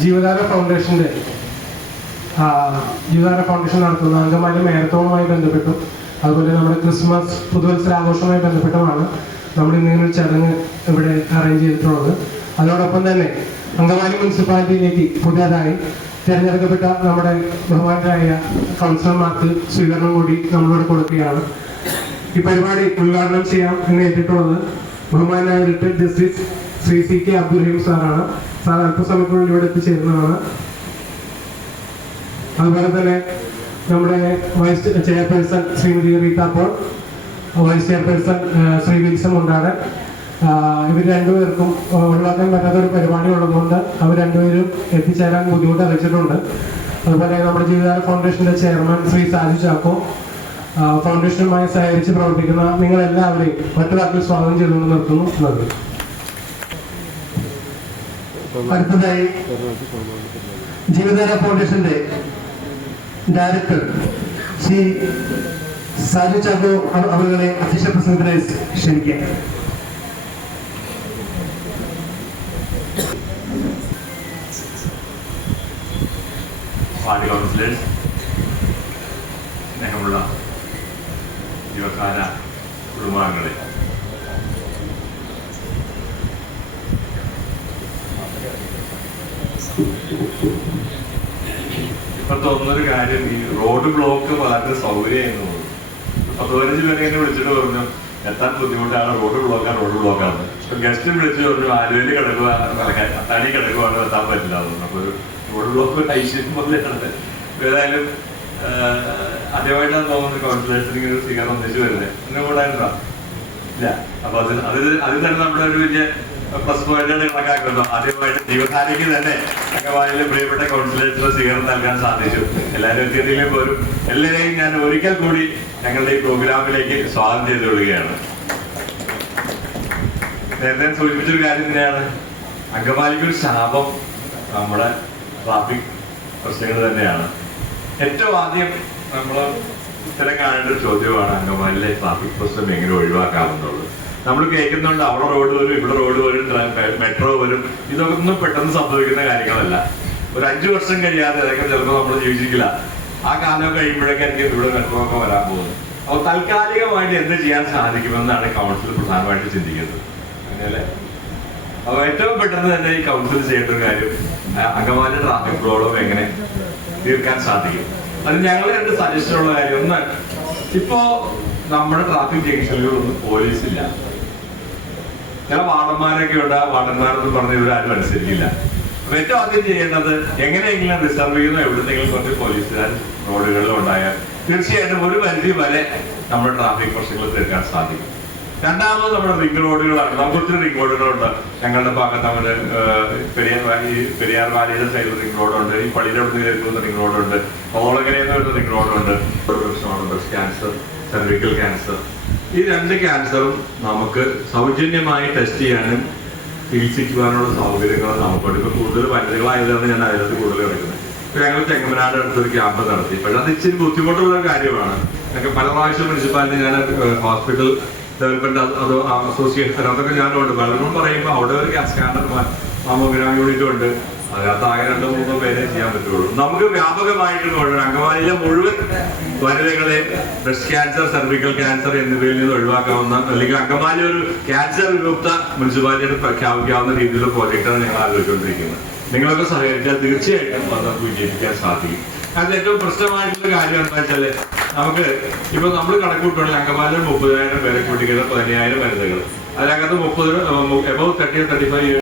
ജീവധാര foundation നടത്തുന്ന അങ്കമാലി മാരത്തോണുമായി ബന്ധപ്പെട്ടും അതുപോലെ നമ്മുടെ ക്രിസ്മസ് പുതുവത്സരാഘോഷവുമായി ബന്ധപ്പെട്ടുമാണ് നമ്മൾ ഇങ്ങനൊരു ചടങ്ങ് ഇവിടെ അറേഞ്ച് ചെയ്തിട്ടുള്ളത്. അതോടൊപ്പം തന്നെ അങ്കമാലി മുനിസിപ്പാലിറ്റിയിലേക്ക് പുതിയതായി തിരഞ്ഞെടുക്കപ്പെട്ട നമ്മുടെ ബഹുമാനരായ കൗൺസിലർമാർക്ക് സ്വീകരണം കൂടി നമ്മളിവിടെ കൊടുക്കുകയാണ്. ഈ പരിപാടി ഉദ്ഘാടനം ചെയ്യാം എന്ന് ഏറ്റിട്ടുള്ളത് ബഹുമാനായ retired justice Shri CK Abdul Rahim സാറാണ്. സാർ അല്പസമയത്തിനുള്ളിൽ ഇവിടെ എത്തിച്ചേരുന്നതാണ്. അതുപോലെ തന്നെ നമ്മുടെ vice chairperson Shrimati Reetha Paul, vice chairperson Shri Wilson Undadan, ഇവർ രണ്ടുപേർക്കും ഒഴിവാക്കാൻ പറ്റാത്തൊരു പരിപാടി ഉള്ളതുകൊണ്ട് അവർ രണ്ടുപേരും എത്തിച്ചേരാൻ ബുദ്ധിമുട്ട് അറിയിച്ചിട്ടുണ്ട്. അതുപോലെ നമ്മുടെ ജീവിതധാര ഫൗണ്ടേഷന്റെ ചെയർമാൻ ശ്രീ സാജു ചാക്കോ, ഫൗണ്ടേഷനുമായി സഹകരിച്ച് പ്രവർത്തിക്കുന്ന നിങ്ങളെല്ലാവരെയും മറ്റു വാക്കിൽ സ്വാഗതം ചെയ്തുകൊണ്ട് നിർത്തുന്നു. നന്ദി. അടുത്തതായി ജീവിതധാര ഫൗണ്ടേഷന്റെ ഡയറക്ടർ ശ്രീ സാജു ചാക്കോ അവരുടെ അധ്യക്ഷ പ്രസംഗത്തിനായി ക്ഷണിക്കാം. വാർഡ് കൗൺസിലേഴ്സ്, സ്നേഹമുള്ള യുവക്കാര കുടുംബാംഗങ്ങളെ, ഇപ്പൊ തോന്നുന്നൊരു കാര്യം, ഈ റോഡ് ബ്ലോക്ക് വളരെ സൗകര്യമായിരുന്നു. 15 പേരെ എന്നെ വിളിച്ചിട്ട് പറഞ്ഞു എത്താൻ ബുദ്ധിമുട്ടാണ്, റോഡ് ബ്ലോക്കാണ്. ഇപ്പൊ ഗസ്റ്റ് വിളിച്ച് പറഞ്ഞു ആലുവയിൽ കിടക്കുക, അത്താണി കിടക്കുവാണ്, എത്താൻ പറ്റില്ല. അപ്പൊ ഒരു റോഡ് ബ്ലോക്ക് ഐശ്വര്യം പോലെയാണ്. ഏതായാലും ആദ്യമായിട്ടാണ് തോന്നുന്നത് കൗൺസിലേഴ്സിന് ഇങ്ങനെ ഒരു സ്വീകരണം ഒന്നിച്ചു വരുന്നത്. ഇങ്ങനെ കൂടാനുണ്ടോ? ഇല്ല. അപ്പൊ അതിൽ തന്നെ നമ്മുടെ ഒരു വലിയ പ്ലസ് പോയിന്റാണ് കണക്കാക്കുന്നത്. ആദ്യമായിട്ട് ജീവധാരയ്ക്ക് തന്നെ അങ്കമാലിയിലെ പ്രിയപ്പെട്ട കൗൺസിലേഴ്സിന് സ്വീകരണം നൽകാൻ സാധിച്ചു. എല്ലാവരും എത്തിയതിലും പോലും എല്ലാവരെയും ഞാൻ ഒരിക്കൽ കൂടി ഞങ്ങളുടെ ഈ പ്രോഗ്രാമിലേക്ക് സ്വാഗതം ചെയ്തു കൊള്ളുകയാണ്. നേരത്തെ സൂചിപ്പിച്ചൊരു കാര്യം തന്നെയാണ്, അങ്കമാലിക്കൊരു ശാപം നമ്മുടെ ട്രാഫിക് പ്രശ്നങ്ങൾ തന്നെയാണ്. ഏറ്റവും ആദ്യം നമ്മൾ ഉത്തരം കാണേണ്ട ഒരു ചോദ്യമാണ് അങ്കമാലിയിലെ ട്രാഫിക് പ്രശ്നം എങ്ങനെ ഒഴിവാക്കാമെന്നുള്ളത്. നമ്മൾ കേൾക്കുന്നുണ്ട് അവിടെ റോഡ് വരും, ഇവിടെ റോഡ് വരും, മെട്രോ വരും. ഇതൊന്നും പെട്ടെന്ന് സംഭവിക്കുന്ന കാര്യങ്ങളല്ല. ഒരു 5 വർഷം കഴിയാതെ അതൊക്കെ ചിലപ്പോൾ നമ്മൾ ജീവിച്ചിരിക്കില്ല. ആ കാലം കഴിയുമ്പോഴേക്കായിരിക്കും ഇവിടെ മെട്രോ ഒക്കെ വരാൻ പോകുന്നത്. അപ്പോൾ താൽക്കാലികമായിട്ട് എന്ത് ചെയ്യാൻ സാധിക്കുമെന്നാണ് കൗൺസിൽ പ്രധാനമായിട്ട് ചിന്തിക്കുന്നത്. അങ്ങനെയല്ലേ? അപ്പോൾ ഏറ്റവും പെട്ടെന്ന് തന്നെ ഈ കൗൺസിൽ ചെയ്യേണ്ട ഒരു കാര്യം അങ്കമാലി ട്രാഫിക് പ്രോബ്ലം എങ്ങനെ തീർക്കാൻ സാധിക്കും. അത് ഞങ്ങൾ 2 സജഷനുള്ള കാര്യം. ഒന്ന്, ഇപ്പോ നമ്മുടെ ട്രാഫിക് ജംഗ്ഷനുകളൊന്നും പോലീസില്ല. ചില വാർഡന്മാരൊക്കെ ഉണ്ട്, വാർഡന്മാരെന്ന് പറഞ്ഞ് ഇവരാരും അനുസരിക്കില്ല. അപ്പൊ ഏറ്റവും ആദ്യം ചെയ്യേണ്ടത് എങ്ങനെയെങ്കിലും റിസർവ് ചെയ്യുന്ന എവിടുന്നെങ്കിലും കുറച്ച് പോലീസുകാർ റോഡുകളിൽ ഉണ്ടായാൽ തീർച്ചയായിട്ടും ഒരു പരിധി വരെ നമ്മുടെ ട്രാഫിക് പ്രശ്നങ്ങൾ തീർക്കാൻ സാധിക്കും. രണ്ടാമത് നമ്മുടെ റിംഗ് റോഡുകളാണ്. നമുക്ക് ഒത്തിരി റിംഗ് റോഡുകളുണ്ട്. ഞങ്ങളുടെ ഭാഗത്ത് നമ്മുടെ പെരിയാർ വാലിയുടെ സൈഡിൽ റിംഗ് റോഡുണ്ട്, ഈ പള്ളിയുടെ അവിടെ നിന്ന് റിംഗ് റോഡുണ്ട്, ഓളകരയിൽ നിന്ന് വരുന്ന റിംഗ് റോഡുണ്ട്. പ്രശ്നമാണ് ബ്രസ്റ്റ് ക്യാൻസർ, സെർവിക്കൽ ക്യാൻസർ. ഈ 2 ക്യാൻസറും നമുക്ക് സൗജന്യമായി ടെസ്റ്റ് ചെയ്യാനും ചികിത്സിക്കുവാനുള്ള സൗകര്യങ്ങൾ നമുക്കുണ്ട്. ഇപ്പൊ കൂടുതൽ വനിതകളായതാണ് ഞാൻ അതിനകത്ത് കൂടുതൽ കിടക്കുന്നത്. ഇപ്പൊ ഞങ്ങൾ ചെങ്ങമനാട് അടുത്തൊരു ക്യാമ്പ് നടത്തി. പക്ഷെ അത് ഇച്ചിരി ബുദ്ധിമുട്ടുള്ള കാര്യമാണ്. ഞങ്ങൾക്ക് പല പ്രാവശ്യം മുനിസിപ്പാലിറ്റി ഞാൻ ഹോസ്പിറ്റൽ ഡെവലപ്മെന്റ് അസോസിയേഷൻ അതൊക്കെ ഞാനുണ്ട്. പലരും പറയുമ്പോൾ അവിടെ ഒരു സ്കാനർ മാമോഗ്രാം യൂണിറ്റും ഉണ്ട്. അതിനകത്ത് ആകെ 2-3 പേരെ ചെയ്യാൻ പറ്റുള്ളൂ. നമുക്ക് വ്യാപകമായിട്ട് അങ്കമാലിയിലെ മുഴുവൻ വനിതകളെ ബ്രസ്റ്റ് ക്യാൻസർ, സെർവിക്കൽ ക്യാൻസർ എന്നിവയിൽ നിന്ന് ഒഴിവാക്കാവുന്ന, അല്ലെങ്കിൽ അങ്കമാലി ഒരു ക്യാൻസർ വിമുക്ത മുനിസിപ്പാലിറ്റിയായിട്ട് പ്രഖ്യാപിക്കാവുന്ന രീതിയിലുള്ള പ്രോജക്റ്റാണ് ഞങ്ങൾ ആലോചിച്ചുകൊണ്ടിരിക്കുന്നത്. നിങ്ങളൊക്കെ സഹകരിച്ചാൽ തീർച്ചയായിട്ടും അത് വിജയിപ്പിക്കാൻ സാധിക്കും. അതിൽ ഏറ്റവും പ്രശ്നമായിട്ടുള്ള കാര്യം എന്താ വെച്ചാൽ, നമുക്ക് ഇപ്പൊ നമ്മൾ കണക്ക് കൂട്ടുകയാണെങ്കിൽ അങ്കമാലിയിൽ 30,000 പേരെ കൂട്ടിക്കുന്ന 15,000 വനിതകൾ, അതിനകത്ത് 30 above 30 or 35